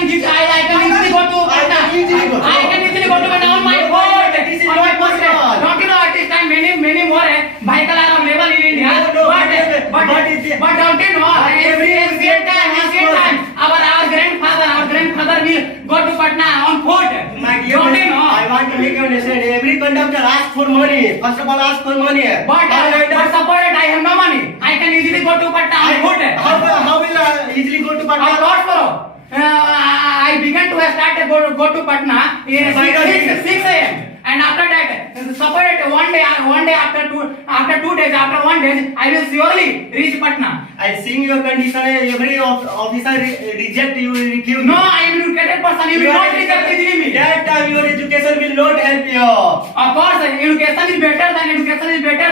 I can easily go to Patna. I can easily go to Patna on my phone. On my phone. Don't you know at this time many more vehicles are available in India. But don't you know every time our grandfather will go to Patna on foot. Don't you know? I want to make you understand. Every conductor asks for money. First of all, ask for money. But suppose I have no money, I can easily go to Patna on foot. How will I easily go to Patna? Of course, bro. I began to start to go to Patna in 6 a.m. And after that, suppose one day after 2 days, after 1 day, I will surely reach Patna. I seeing your condition, every officer reject you, refuse. No, I am educated person. You will not reject easily me. That time your education will not help you. Of course, education is better than it is because of education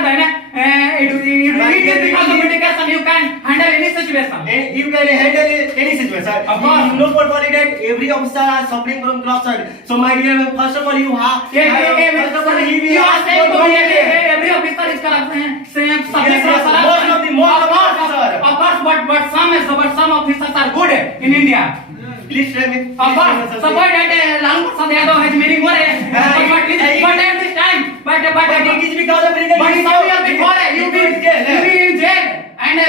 you can handle any situation. You can handle any situation. Of course. You know probably that every officer are suffering from corruption. So my dear, first of all you have. First of all, he will ask for money. Every officer is corrupt. Of course, but some officers are good in India. Please tell me. Of course, suppose that Lalu Prasad Yadav has many more. But at this time, but it is because of reason. But some years before you be in jail, and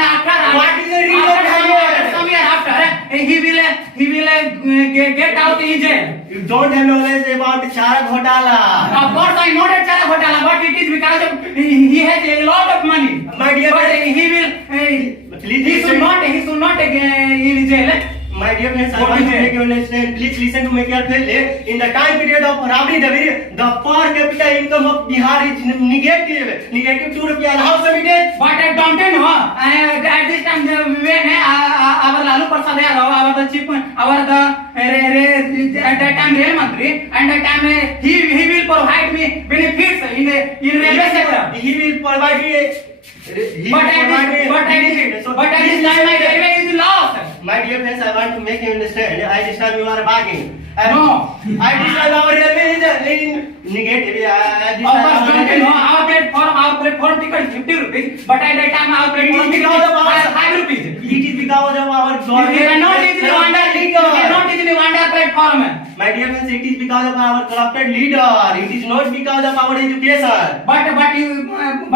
after What is the reason? after some year after he will get out in jail. You don't have knowledge about Chara Ghotala. Of course, I know that Chara Ghotala, but it is because of he has a lot of money. My dear, but he should not in jail. My dear friends, I want to make you understand. Please listen to me carefully. In the time period of Rabri Daviri, the per capita income of Bihar is negative. Negative 2 rupees. How come it is? But I don't know. At this time, when our Lalu Prasad Yadav, at that time Rail Mantri, and that time he will provide me benefits in railway sector. He will provide me. But at this time, my railway is lost. My dear friends, I want to make you understand. I understand you are bargaining. No. I understand our railway is in negative. Our platform ticket is 50 rupees, but at that time our platform ticket is 5 rupees. It is because of our government. You cannot easily wander platform. My dear friends, it is because of our corrupted leader. It is not because of our education. But you